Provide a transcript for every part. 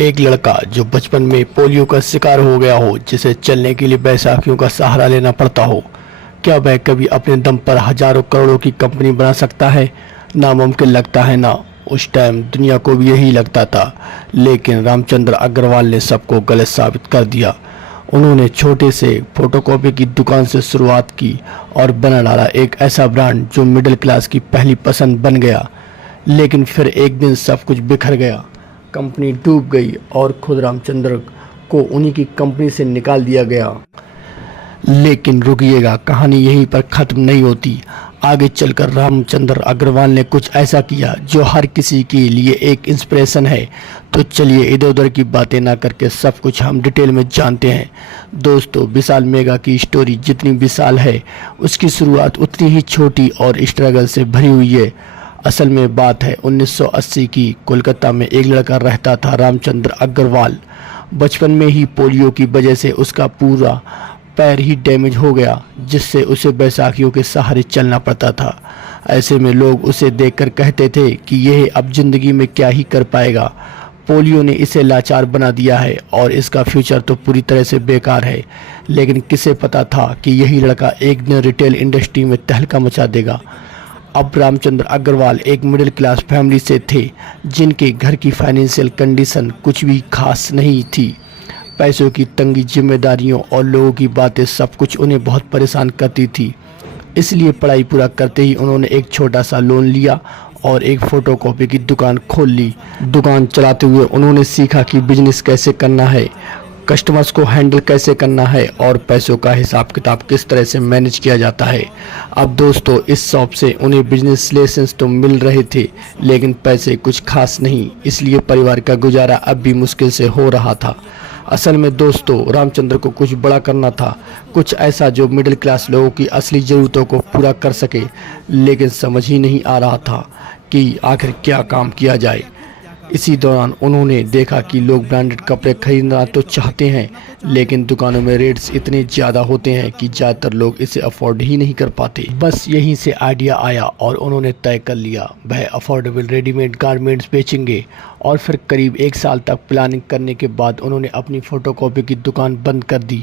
एक लड़का जो बचपन में पोलियो का शिकार हो गया हो, जिसे चलने के लिए बैसाखियों का सहारा लेना पड़ता हो, क्या वह कभी अपने दम पर हजारों करोड़ों की कंपनी बना सकता है? नामुमकिन लगता है ना। उस टाइम दुनिया को भी यही लगता था, लेकिन रामचंद्र अग्रवाल ने सबको गलत साबित कर दिया। उन्होंने छोटे से फोटोकॉपी की दुकान से शुरुआत की और बना डाला एक ऐसा ब्रांड जो मिडिल क्लास की पहली पसंद बन गया। लेकिन फिर एक दिन सब कुछ बिखर गया, कंपनी डूब गई और खुद रामचंद्र को उन्हीं की कंपनी से निकाल दिया गया। लेकिन रुकिएगा, कहानी यहीं पर ख़त्म नहीं होती। आगे चलकर रामचंद्र अग्रवाल ने कुछ ऐसा किया जो हर किसी के लिए एक इंस्पिरेशन है। तो चलिए इधर उधर की बातें ना करके सब कुछ हम डिटेल में जानते हैं। दोस्तों, विशाल मेगा की स्टोरी जितनी विशाल है, उसकी शुरुआत उतनी ही छोटी और स्ट्रगल से भरी हुई है। असल में बात है 1980 की। कोलकाता में एक लड़का रहता था, रामचंद्र अग्रवाल। बचपन में ही पोलियो की वजह से उसका पूरा पैर ही डैमेज हो गया, जिससे उसे बैसाखियों के सहारे चलना पड़ता था। ऐसे में लोग उसे देखकर कहते थे कि यह अब जिंदगी में क्या ही कर पाएगा। पोलियो ने इसे लाचार बना दिया है और इसका फ्यूचर तो पूरी तरह से बेकार है। लेकिन किसे पता था कि यही लड़का एक दिन रिटेल इंडस्ट्री में तहलका मचा देगा। अब रामचंद्र अग्रवाल एक मिडिल क्लास फैमिली से थे, जिनके घर की फाइनेंशियल कंडीशन कुछ भी खास नहीं थी। पैसों की तंगी, जिम्मेदारियों और लोगों की बातें सब कुछ उन्हें बहुत परेशान करती थी। इसलिए पढ़ाई पूरा करते ही उन्होंने एक छोटा सा लोन लिया और एक फ़ोटोकॉपी की दुकान खोल ली। दुकान चलाते हुए उन्होंने सीखा कि बिजनेस कैसे करना है, कस्टमर्स को हैंडल कैसे करना है और पैसों का हिसाब किताब किस तरह से मैनेज किया जाता है। अब दोस्तों, इस शॉप से उन्हें बिजनेस लेसन्स तो मिल रहे थे, लेकिन पैसे कुछ खास नहीं, इसलिए परिवार का गुजारा अब भी मुश्किल से हो रहा था। असल में दोस्तों, रामचंद्र को कुछ बड़ा करना था, कुछ ऐसा जो मिडिल क्लास लोगों की असली ज़रूरतों को पूरा कर सके। लेकिन समझ ही नहीं आ रहा था कि आखिर क्या काम किया जाए। इसी दौरान उन्होंने देखा कि लोग ब्रांडेड कपड़े खरीदना तो चाहते हैं, लेकिन दुकानों में रेट्स इतने ज़्यादा होते हैं कि ज़्यादातर लोग इसे अफोर्ड ही नहीं कर पाते। बस यहीं से आइडिया आया और उन्होंने तय कर लिया वह अफोर्डेबल रेडीमेड गारमेंट्स बेचेंगे। और फिर करीब 1 साल तक प्लानिंग करने के बाद उन्होंने अपनी फ़ोटोकॉपी की दुकान बंद कर दी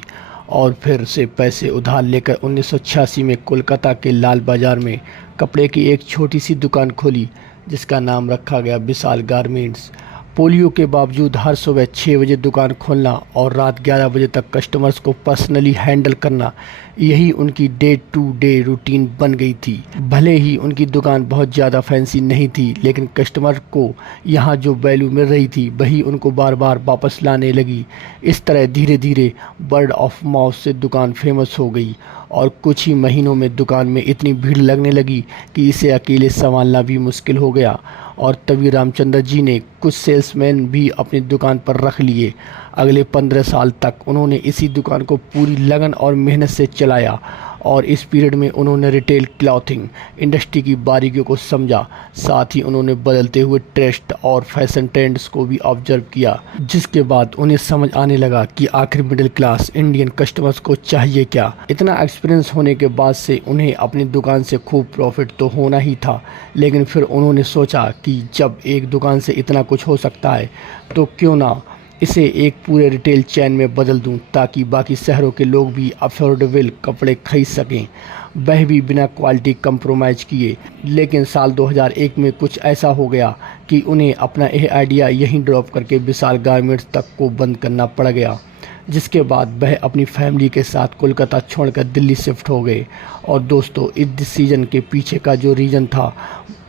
और फिर से पैसे उधार लेकर 1986 में कोलकाता के लाल बाज़ार में कपड़े की एक छोटी सी दुकान खोली, जिसका नाम रखा गया विशाल गारमेंट्स। पोलियो के बावजूद हर सुबह 6 बजे दुकान खोलना और रात 11 बजे तक कस्टमर्स को पर्सनली हैंडल करना, यही उनकी डे टू डे रूटीन बन गई थी। भले ही उनकी दुकान बहुत ज़्यादा फैंसी नहीं थी, लेकिन कस्टमर को यहाँ जो वैल्यू मिल रही थी वही उनको बार बार वापस लाने लगी। इस तरह धीरे धीरे वर्ड ऑफ माउथ से दुकान फेमस हो गई और कुछ ही महीनों में दुकान में इतनी भीड़ लगने लगी कि इसे अकेले संभालना भी मुश्किल हो गया। और तभी रामचंद्र जी ने कुछ सेल्समैन भी अपनी दुकान पर रख लिए। अगले 15 साल तक उन्होंने इसी दुकान को पूरी लगन और मेहनत से चलाया और इस पीरियड में उन्होंने रिटेल क्लॉथिंग इंडस्ट्री की बारीकियों को समझा। साथ ही उन्होंने बदलते हुए ट्रेंड और फैशन ट्रेंड्स को भी ऑब्जर्व किया, जिसके बाद उन्हें समझ आने लगा कि आखिर मिडिल क्लास इंडियन कस्टमर्स को चाहिए क्या। इतना एक्सपीरियंस होने के बाद से उन्हें अपनी दुकान से खूब प्रॉफिट तो होना ही था, लेकिन फिर उन्होंने सोचा कि जब एक दुकान से इतना कुछ हो सकता है तो क्यों ना इसे एक पूरे रिटेल चैन में बदल दूं, ताकि बाकी शहरों के लोग भी अफोर्डेबल कपड़े खरीद सकें, वह भी बिना क्वालिटी कंप्रोमाइज़ किए। लेकिन साल 2001 में कुछ ऐसा हो गया कि उन्हें अपना यह आइडिया यहीं ड्रॉप करके विशाल गारमेंट्स तक को बंद करना पड़ गया, जिसके बाद वह अपनी फैमिली के साथ कोलकाता छोड़कर दिल्ली शिफ्ट हो गए। और दोस्तों, इस डिसीजन के पीछे का जो रीज़न था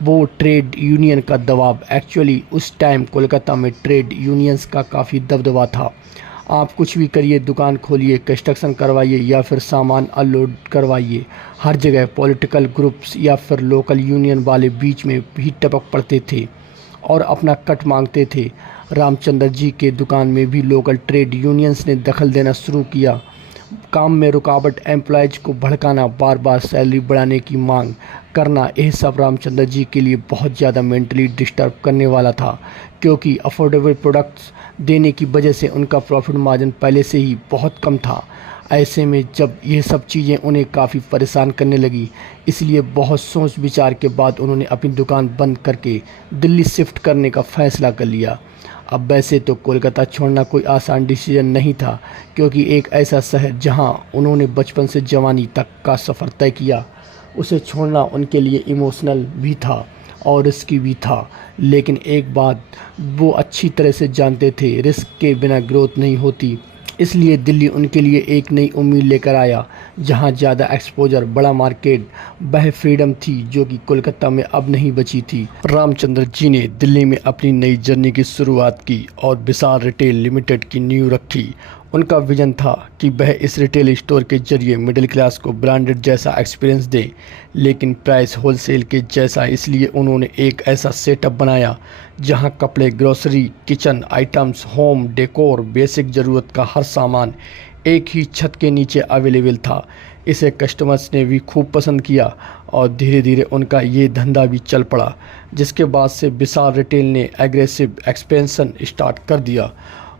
वो ट्रेड यूनियन का दबाव। एक्चुअली उस टाइम कोलकाता में ट्रेड यूनियंस का काफ़ी दबदबा था। आप कुछ भी करिए, दुकान खोलिए, कंस्ट्रक्शन करवाइए या फिर सामान अनलोड करवाइए, हर जगह पॉलिटिकल ग्रुप्स या फिर लोकल यूनियन वाले बीच में भी टपक पड़ते थे और अपना कट मांगते थे। रामचंद्र जी के दुकान में भी लोकल ट्रेड यूनियंस ने दखल देना शुरू किया। काम में रुकावट, एम्प्लॉयज को भड़काना, बार बार सैलरी बढ़ाने की मांग करना, यह सब रामचंद्र जी के लिए बहुत ज़्यादा मेंटली डिस्टर्ब करने वाला था, क्योंकि अफोर्डेबल प्रोडक्ट्स देने की वजह से उनका प्रॉफिट मार्जिन पहले से ही बहुत कम था। ऐसे में जब ये सब चीज़ें उन्हें काफ़ी परेशान करने लगी, इसलिए बहुत सोच विचार के बाद उन्होंने अपनी दुकान बंद करके दिल्ली शिफ्ट करने का फ़ैसला कर लिया। अब वैसे तो कोलकाता छोड़ना कोई आसान डिसीजन नहीं था, क्योंकि एक ऐसा शहर जहां उन्होंने बचपन से जवानी तक का सफ़र तय किया, उसे छोड़ना उनके लिए इमोशनल भी था और रिस्की भी था। लेकिन एक बात वो अच्छी तरह से जानते थे, रिस्क के बिना ग्रोथ नहीं होती। इसलिए दिल्ली उनके लिए एक नई उम्मीद लेकर आया, जहां ज़्यादा एक्सपोजर, बड़ा मार्केट, वह फ्रीडम थी जो कि कोलकाता में अब नहीं बची थी। रामचंद्र जी ने दिल्ली में अपनी नई जर्नी की शुरुआत की और विशाल रिटेल लिमिटेड की नींव रखी। उनका विजन था कि वह इस रिटेल स्टोर के जरिए मिडिल क्लास को ब्रांडेड जैसा एक्सपीरियंस दे, लेकिन प्राइस होलसेल के जैसा। इसलिए उन्होंने एक ऐसा सेटअप बनाया जहां कपड़े, grocery, kitchen items, home decor, basic ज़रूरत का हर सामान एक ही छत के नीचे अवेलेबल था। इसे कस्टमर्स ने भी खूब पसंद किया और धीरे धीरे उनका ये धंधा भी चल पड़ा, जिसके बाद से विशाल रिटेल ने एग्रेसिव एक्सपेंशन स्टार्ट कर दिया।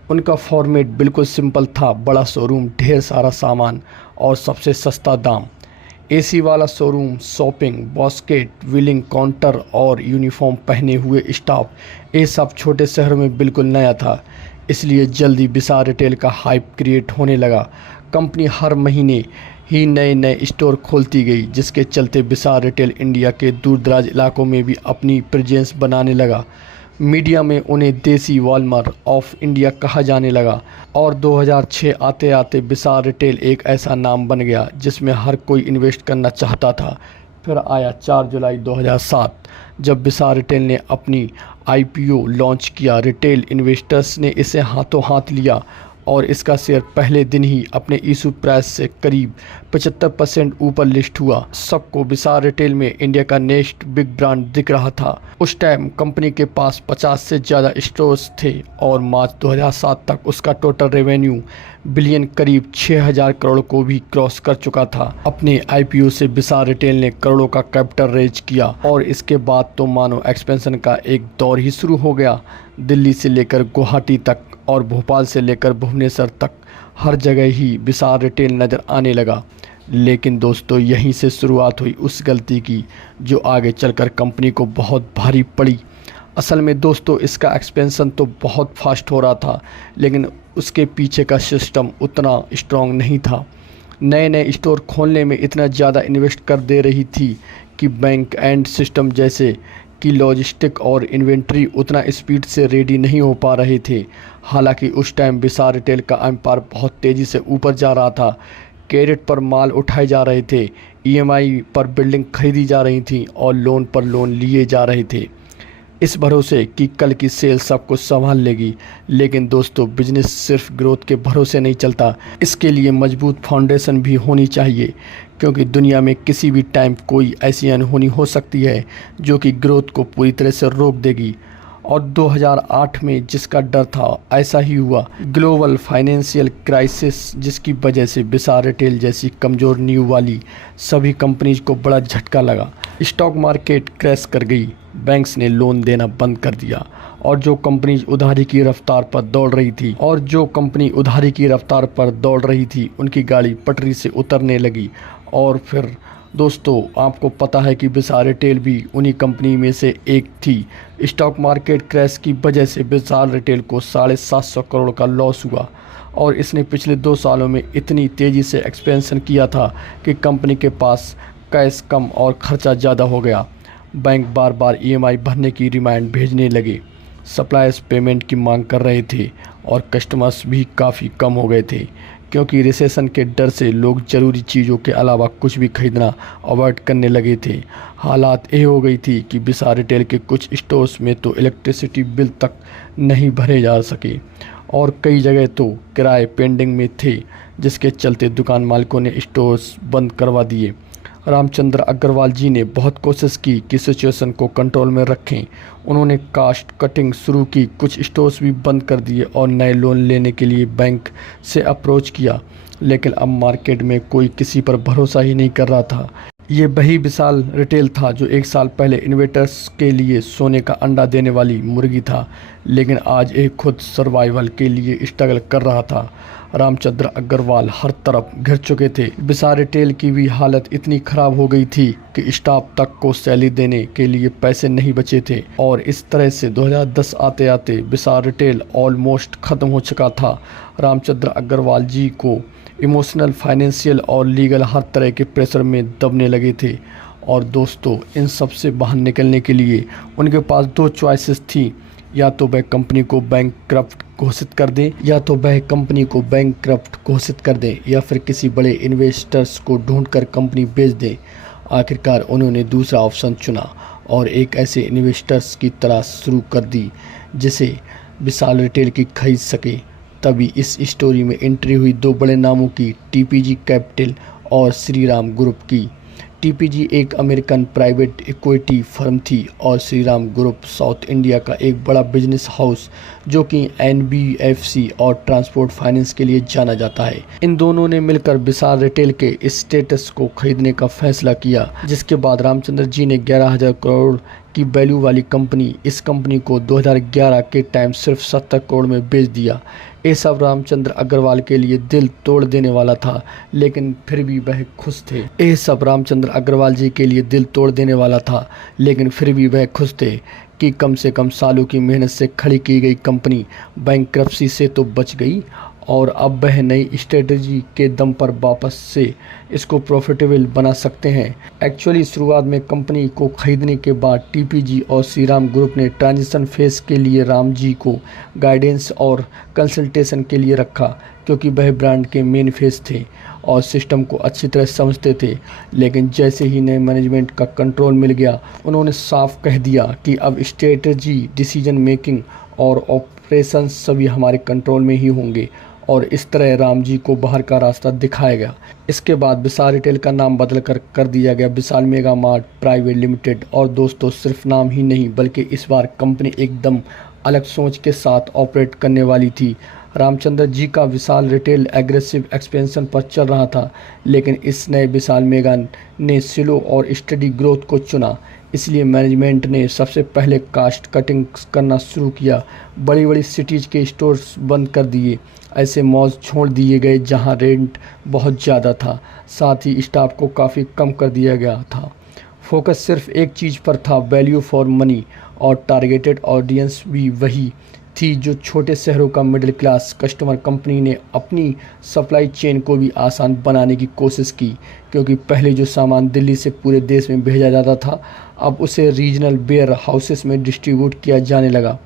उनका फॉर्मेट बिल्कुल सिंपल था, बड़ा शोरूम, ढेर सारा सामान और सबसे सस्ता दाम। एसी वाला showroom, shopping basket, billing counter और यूनिफॉर्म पहने हुए स्टाफ, ये सब छोटे शहरों में बिल्कुल नया था। इसलिए जल्दी विशाल रिटेल का हाइप क्रिएट होने लगा। कंपनी हर महीने ही नए नए स्टोर खोलती गई, जिसके चलते विशाल रिटेल इंडिया के दूर दराज इलाकों में भी अपनी प्रेजेंस बनाने लगा। मीडिया में उन्हें देसी वॉलमार्ट ऑफ इंडिया कहा जाने लगा और 2006 आते आते विशाल रिटेल एक ऐसा नाम बन गया जिसमें हर कोई इन्वेस्ट करना चाहता था। फिर आया 4 जुलाई 2007, जब विशाल रिटेल ने अपनी आईपीओ लॉन्च किया। रिटेल इन्वेस्टर्स ने इसे हाथों हाथ लिया और इसका शेयर पहले दिन ही अपने इशू प्राइस से करीब 75% ऊपर लिस्ट हुआ। सबको विशाल रिटेल में इंडिया का नेक्स्ट बिग ब्रांड दिख रहा था। उस टाइम कंपनी के पास 50 से ज़्यादा स्टोर्स थे और मार्च 2007 तक उसका टोटल रेवेन्यू बिलियन करीब 6000 करोड़ को भी क्रॉस कर चुका था। अपने आईपीओ से विशाल रिटेल ने करोड़ों का कैपिटल रेज किया और इसके बाद तो मानो एक्सपेंशन का एक दौर ही शुरू हो गया। दिल्ली से लेकर गुवाहाटी तक और भोपाल से लेकर भुवनेश्वर तक हर जगह ही विशाल रिटेल नज़र आने लगा। लेकिन दोस्तों, यहीं से शुरुआत हुई उस गलती की जो आगे चलकर कंपनी को बहुत भारी पड़ी। असल में दोस्तों, इसका एक्सपेंशन तो बहुत फास्ट हो रहा था, लेकिन उसके पीछे का सिस्टम उतना स्ट्रॉन्ग नहीं था। नए नए स्टोर खोलने में इतना ज़्यादा इन्वेस्ट कर दे रही थी कि बैंक एंड सिस्टम जैसे कि लॉजिस्टिक और इन्वेंट्री उतना स्पीड से रेडी नहीं हो पा रहे थे। हालांकि उस टाइम विशाल रिटेल का एम्पायर बहुत तेज़ी से ऊपर जा रहा था। क्रेडिट पर माल उठाए जा रहे थे, ईएमआई पर बिल्डिंग खरीदी जा रही थी और लोन पर लोन लिए जा रहे थे, इस भरोसे कि कल की सेल सब कुछ संभाल लेगी। लेकिन दोस्तों, बिजनेस सिर्फ ग्रोथ के भरोसे नहीं चलता, इसके लिए मजबूत फाउंडेशन भी होनी चाहिए, क्योंकि दुनिया में किसी भी टाइम कोई ऐसी अनहोनी हो सकती है जो कि ग्रोथ को पूरी तरह से रोक देगी। और 2008 में जिसका डर था, ऐसा ही हुआ। ग्लोबल फाइनेंशियल क्राइसिस, जिसकी वजह से विशाल रिटेल जैसी कमज़ोर नींव वाली सभी कंपनीज को बड़ा झटका लगा। स्टॉक मार्केट क्रैश कर गई, बैंक्स ने लोन देना बंद कर दिया और जो कंपनी उधारी की रफ्तार पर दौड़ रही थी उनकी गाड़ी पटरी से उतरने लगी। और फिर दोस्तों, आपको पता है कि विशाल रिटेल भी उन्हीं कंपनी में से एक थी। स्टॉक मार्केट क्रैश की वजह से विशाल रिटेल को 750 करोड़ का लॉस हुआ और इसने पिछले 2 सालों में इतनी तेज़ी से एक्सपेंशन किया था कि कंपनी के पास कैश कम और खर्चा ज़्यादा हो गया। बैंक बार बार ईएमआई भरने की रिमाइंड भेजने लगे, सप्लायर्स पेमेंट की मांग कर रहे थे और कस्टमर्स भी काफ़ी कम हो गए थे, क्योंकि रिसेशन के डर से लोग ज़रूरी चीज़ों के अलावा कुछ भी खरीदना अवॉइड करने लगे थे। हालात ये हो गई थी कि विशाल रिटेल के कुछ स्टोर्स में तो इलेक्ट्रिसिटी बिल तक नहीं भरे जा सके और कई जगह तो किराए पेंडिंग में थे, जिसके चलते दुकान मालिकों ने स्टोर्स बंद करवा दिए। रामचंद्र अग्रवाल जी ने बहुत कोशिश की कि सिचुएशन को कंट्रोल में रखें। उन्होंने कास्ट कटिंग शुरू की, कुछ स्टोर्स भी बंद कर दिए और नए लोन लेने के लिए बैंक से अप्रोच किया। लेकिन अब मार्केट में कोई किसी पर भरोसा ही नहीं कर रहा था। ये वही विशाल रिटेल था जो 1 साल पहले इन्वेस्टर्स के लिए सोने का अंडा देने वाली मुर्गी था, लेकिन आज एक खुद सर्वाइवल के लिए स्ट्रगल कर रहा था। रामचंद्र अग्रवाल हर तरफ घिर चुके थे। विशाल रिटेल की भी हालत इतनी खराब हो गई थी कि स्टाफ तक को सैलरी देने के लिए पैसे नहीं बचे थे और इस तरह से 2010 आते आते विशाल रिटेल ऑलमोस्ट खत्म हो चुका था। रामचंद्र अग्रवाल जी को इमोशनल, फाइनेंशियल और लीगल हर तरह के प्रेशर में दबने लगे थे। और दोस्तों, इन सब से बाहर निकलने के लिए उनके पास दो चॉइसेस थी, या तो वह कंपनी को बैंकक्रप्ट घोषित कर दें या फिर किसी बड़े इन्वेस्टर्स को ढूंढकर कंपनी बेच दें। आखिरकार उन्होंने दूसरा ऑप्शन चुना और एक ऐसे इन्वेस्टर्स की तलाश शुरू कर दी जिसे विशाल रिटेल की खरीद सके। तभी इस स्टोरी में एंट्री हुई दो बड़े नामों की, टीपीजी कैपिटल और श्रीराम ग्रुप की। टीपीजी एक अमेरिकन प्राइवेट इक्विटी फर्म थी और श्रीराम ग्रुप साउथ इंडिया का एक बड़ा बिजनेस हाउस जो कि एनबीएफसी और ट्रांसपोर्ट फाइनेंस के लिए जाना जाता है। इन दोनों ने मिलकर विशाल रिटेल के स्टेटस को खरीदने का फैसला किया, जिसके बाद रामचंद्र जी ने 11,000 करोड़ की वैल्यू वाली इस कंपनी को 2011 के टाइम सिर्फ 70 करोड़ में बेच दिया। ये सब रामचंद्र अग्रवाल के लिए दिल तोड़ देने वाला था, लेकिन फिर भी वह खुश थे। ये सब रामचंद्र अग्रवाल जी के लिए दिल तोड़ देने वाला था, लेकिन फिर भी वह खुश थे कि कम से कम सालों की मेहनत से खड़ी की गई कंपनी बैंकरप्सी से तो बच गई और अब वह नई स्ट्रेटजी के दम पर वापस से इसको प्रॉफिटेबल बना सकते हैं। एक्चुअली शुरुआत में कंपनी को खरीदने के बाद टीपीजी और श्रीराम ग्रुप ने ट्रांजिशन फेज के लिए राम जी को गाइडेंस और कंसल्टेशन के लिए रखा, क्योंकि वह ब्रांड के मेन फेस थे और सिस्टम को अच्छी तरह समझते थे। लेकिन जैसे ही नए मैनेजमेंट का कंट्रोल मिल गया, उन्होंने साफ कह दिया कि अब स्ट्रेटजी, डिसीजन मेकिंग और ऑपरेशंस सभी हमारे कंट्रोल में ही होंगे और इस तरह राम जी को बाहर का रास्ता दिखाया गया। इसके बाद विशाल रिटेल का नाम बदल कर दिया गया विशाल मेगा मार्ट प्राइवेट लिमिटेड। और दोस्तों, सिर्फ नाम ही नहीं बल्कि इस बार कंपनी एकदम अलग सोच के साथ ऑपरेट करने वाली थी। रामचंद्र जी का विशाल रिटेल एग्रेसिव एक्सपेंशन पर चल रहा था, लेकिन इस नए विशाल मेगा ने स्लो और स्टडी ग्रोथ को चुना। इसलिए मैनेजमेंट ने सबसे पहले कास्ट कटिंग करना शुरू किया। बड़ी बड़ी सिटीज़ के स्टोर्स बंद कर दिए, ऐसे मॉल्स छोड़ दिए गए जहां रेंट बहुत ज़्यादा था। साथ ही स्टाफ को काफ़ी कम कर दिया गया था। फोकस सिर्फ एक चीज़ पर था, वैल्यू फॉर मनी, और टारगेटेड ऑडियंस भी वही थी जो छोटे शहरों का मिडिल क्लास कस्टमर। कंपनी ने अपनी सप्लाई चेन को भी आसान बनाने की कोशिश की, क्योंकि पहले जो सामान दिल्ली से पूरे देश में भेजा जाता था, अब उसे रीजनल वेयर हाउसेस में डिस्ट्रीब्यूट किया जाने लगा,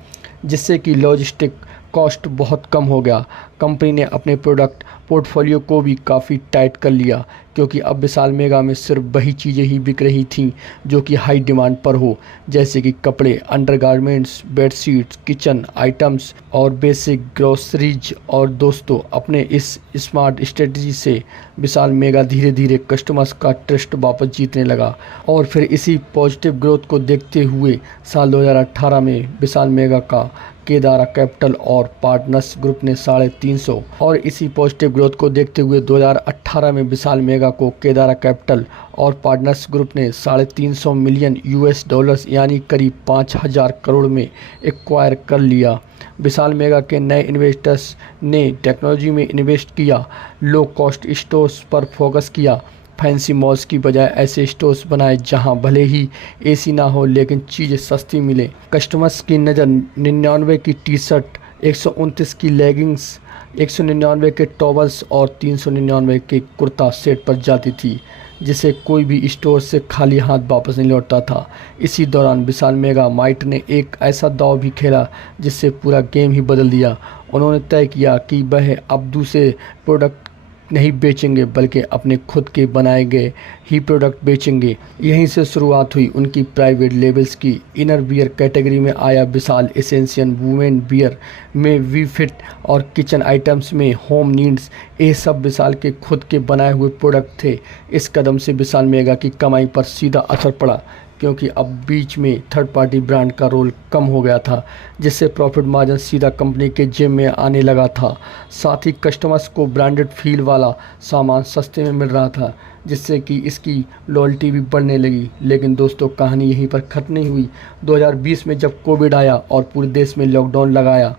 जिससे कि लॉजिस्टिक कॉस्ट बहुत कम हो गया। कंपनी ने अपने प्रोडक्ट पोर्टफोलियो को भी काफ़ी टाइट कर लिया, क्योंकि अब विशाल मेगा में सिर्फ वही चीज़ें ही बिक रही थीं जो कि हाई डिमांड पर हो, जैसे कि कपड़े, अंडरगारमेंट्स, बेडशीट्स, किचन आइटम्स और बेसिक ग्रोसरीज। और दोस्तों, अपने इस स्मार्ट स्ट्रेटजी से विशाल मेगा धीरे धीरे कस्टमर्स का ट्रस्ट वापस जीतने लगा। और फिर इसी पॉजिटिव ग्रोथ को देखते हुए साल 2018 में विशाल मेगा का केदारा कैपिटल और पार्टनर्स ग्रुप ने 350 और इसी पॉजिटिव ग्रोथ को देखते हुए 2018 में विशाल मेगा को केदारा कैपिटल और पार्टनर्स ग्रुप ने $350 मिलियन US यानी करीब 5,000 करोड़ में एक्वायर कर लिया। विशाल मेगा के नए इन्वेस्टर्स ने टेक्नोलॉजी में इन्वेस्ट किया, लो कॉस्ट स्टोर्स पर फोकस किया, फैंसी मॉल्स की बजाय ऐसे स्टोर्स बनाए जहां भले ही एसी ना हो लेकिन चीज़ें सस्ती मिले। कस्टमर्स की नज़र 99 की टी शर्ट, 129 की लेगिंग्स, 199 के टॉवल्स और 399 के कुर्ता सेट पर जाती थी, जिसे कोई भी स्टोर से खाली हाथ वापस नहीं लौटता था। इसी दौरान विशाल मेगा मार्ट ने एक ऐसा दांव भी खेला जिससे पूरा गेम ही बदल दिया। उन्होंने तय किया कि वह अब दूसरे प्रोडक्ट नहीं बेचेंगे बल्कि अपने खुद के बनाए गए ही प्रोडक्ट बेचेंगे। यहीं से शुरुआत हुई उनकी प्राइवेट लेबल्स की। इनर वियर कैटेगरी में आया विशाल एसेंशियल, वुमेन वियर में वी फिट और किचन आइटम्स में होम नीड्स। ये सब विशाल के खुद के बनाए हुए प्रोडक्ट थे। इस कदम से विशाल मेगा की कमाई पर सीधा असर पड़ा, क्योंकि अब बीच में थर्ड पार्टी ब्रांड का रोल कम हो गया था, जिससे प्रॉफिट मार्जिन सीधा कंपनी के जेब में आने लगा था। साथ ही कस्टमर्स को ब्रांडेड फील वाला सामान सस्ते में मिल रहा था, जिससे कि इसकी लॉयल्टी भी बढ़ने लगी। लेकिन दोस्तों, कहानी यहीं पर ख़त्म नहीं हुई। 2020 में जब कोविड आया और पूरे देश में लॉकडाउन लगाया,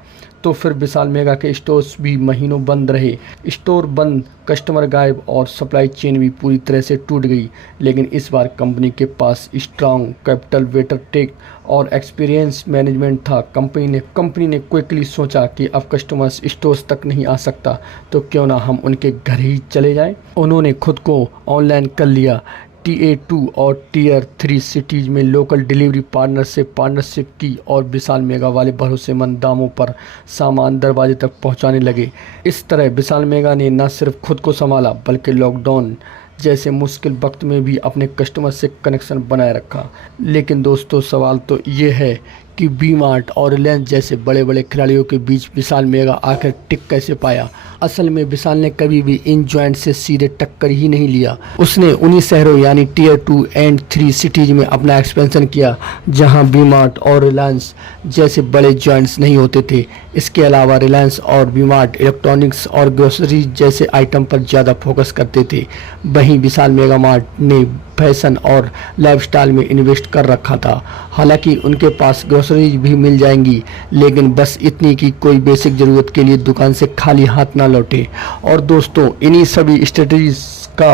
तो फिर विशाल मेगा के स्टोर्स भी महीनों बंद रहे। स्टोर बंद, कस्टमर गायब और सप्लाई चेन भी पूरी तरह से टूट गई। लेकिन इस बार कंपनी के पास स्ट्रांग कैपिटल, वेटर टेक और एक्सपीरियंस मैनेजमेंट था। कंपनी ने क्विकली सोचा कि अब कस्टमर्स स्टोर्स तक नहीं आ सकता, तो क्यों ना हम उनके घर ही चले जाएं। उन्होंने खुद को ऑनलाइन कर लिया। TA2 और Tier 3 सिटीज़ में लोकल डिलीवरी पार्टनर से पार्टनरशिप की और विशाल मेगा वाले भरोसेमंद दामों पर सामान दरवाजे तक पहुंचाने लगे। इस तरह विशाल मेगा ने न सिर्फ खुद को संभाला बल्कि लॉकडाउन जैसे मुश्किल वक्त में भी अपने कस्टमर से कनेक्शन बनाए रखा। लेकिन दोस्तों, सवाल तो ये है कि वी-मार्ट और रिलायंस जैसे बड़े बड़े खिलाड़ियों के बीच विशाल मेगा आखिर टिक कैसे पाया। असल में विशाल ने कभी भी इन जॉइंट से सीधे टक्कर ही नहीं लिया। उसने उन्हीं शहरों यानी Tier 2 और 3 सिटीज़ में अपना एक्सपेंशन किया जहां वी-मार्ट और रिलायंस जैसे बड़े जॉइंट्स नहीं होते थे। इसके अलावा रिलायंस और वी-मार्ट इलेक्ट्रॉनिक्स और ग्रोसरी जैसे आइटम पर ज़्यादा फोकस करते थे। वहीं विशाल मेगा मार्ट ने फैशन और लाइफस्टाइल में इन्वेस्ट कर रखा था। हालांकि उनके पास ग्रोसरीज भी मिल जाएंगी, लेकिन बस इतनी कि कोई बेसिक ज़रूरत के लिए दुकान से खाली हाथ ना लौटे। और दोस्तों, इन्हीं सभी स्ट्रेटजीज का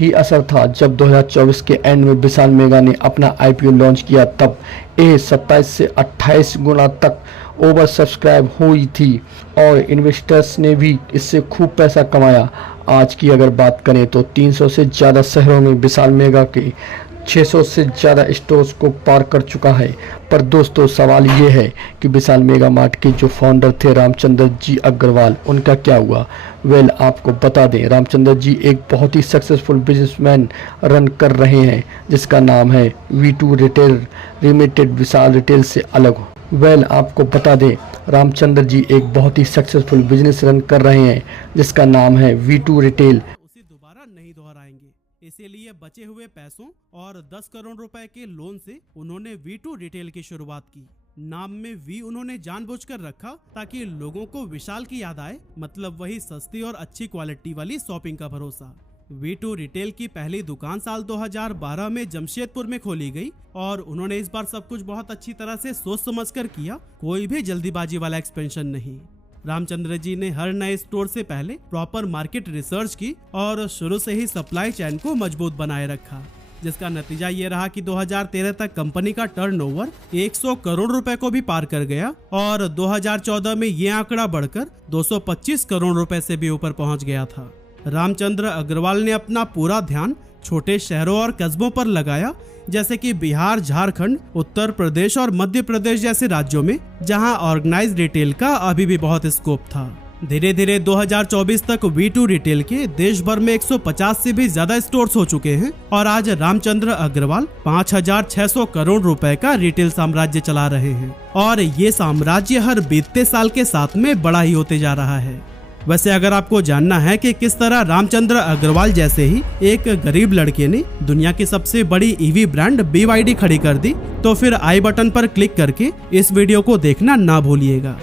ही असर था जब 2024 के एंड में विशाल मेगा ने अपना IPO लॉन्च किया। तब यह 27 से 28 गुना तक ओवर सब्सक्राइब हुई थी और इन्वेस्टर्स ने भी इससे खूब पैसा कमाया। आज की अगर बात करें तो 300 से ज़्यादा शहरों में विशाल मेगा के 600 से ज़्यादा स्टोर्स को पार कर चुका है। पर दोस्तों, सवाल ये है कि विशाल मेगा मार्ट के जो फाउंडर थे रामचंद्र जी अग्रवाल, उनका क्या हुआ। आपको बता दें, रामचंद्र जी एक बहुत ही सक्सेसफुल बिजनेसमैन रन कर रहे हैं जिसका नाम है V2 रिटेल लिमिटेड। विशाल रिटेल से अलग हो। आपको बता दें, रामचंद्र जी एक बहुत ही सक्सेसफुल बिजनेस रन कर रहे हैं जिसका नाम है V2 रिटेल। उसे दोबारा नहीं दोहराएंगे। इसीलिए बचे हुए पैसों और 10 करोड़ रुपए के लोन से उन्होंने V2 रिटेल की शुरुआत की। नाम में वी उन्होंने जानबूझकर रखा ताकि लोगों को विशाल की याद आए, मतलब वही सस्ती और अच्छी क्वालिटी वाली शॉपिंग का भरोसा। V2 रिटेल की पहली दुकान साल 2012 में जमशेदपुर में खोली गई और उन्होंने इस बार सब कुछ बहुत अच्छी तरह से सोच समझकर किया, कोई भी जल्दीबाजी वाला एक्सपेंशन नहीं। रामचंद्र जी ने हर नए स्टोर से पहले प्रॉपर मार्केट रिसर्च की और शुरू से ही सप्लाई चेन को मजबूत बनाए रखा, जिसका नतीजा ये रहा कि 2013 तक कंपनी का टर्नओवर 100 करोड़ रुपए को भी पार कर गया और 2014 में ये आंकड़ा बढ़कर 225 करोड़ रुपए से भी ऊपर पहुंच गया था। रामचंद्र अग्रवाल ने अपना पूरा ध्यान छोटे शहरों और कस्बों पर लगाया, जैसे कि बिहार, झारखंड, उत्तर प्रदेश और मध्य प्रदेश जैसे राज्यों में जहां ऑर्गेनाइज्ड रिटेल का अभी भी बहुत स्कोप था। धीरे धीरे 2024 तक V2 रिटेल के देश भर में 150 से भी ज्यादा स्टोर्स हो चुके हैं और आज रामचंद्र अग्रवाल 5600 करोड़ रुपए का रिटेल साम्राज्य चला रहे हैं और ये साम्राज्य हर बीतते साल के साथ में बड़ा ही होते जा रहा है। वैसे अगर आपको जानना है कि किस तरह रामचंद्र अग्रवाल जैसे ही एक गरीब लड़के ने दुनिया की सबसे बड़ी EV ब्रांड BYD खड़ी कर दी, तो फिर आई बटन पर क्लिक करके इस वीडियो को देखना ना भूलिएगा।